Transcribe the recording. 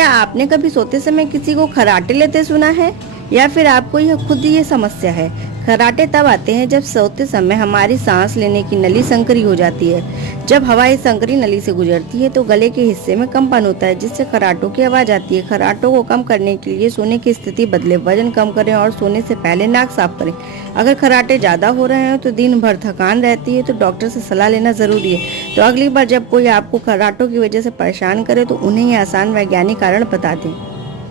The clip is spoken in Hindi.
क्या आपने कभी सोते समय किसी को खर्राटे लेते सुना है, या फिर आपको यह खुद ये समस्या है? खर्राटे तब आते हैं जब सोते समय हमारी सांस लेने की नली संकरी हो जाती है। जब हवा इस संकरी नली से गुजरती है तो गले के हिस्से में कंपन होता है, जिससे खर्राटों की आवाज आती है। खर्राटों को कम करने के लिए सोने की स्थिति बदले, वजन कम करें और सोने से पहले नाक साफ करें। अगर खर्राटे ज्यादा हो रहे हैं तो दिन भर थकान रहती है तो डॉक्टर से सलाह लेना जरूरी है। तो अगली बार जब कोई आपको खर्राटों की वजह से परेशान करे तो उन्हें ये आसान वैज्ञानिक कारण बता दें।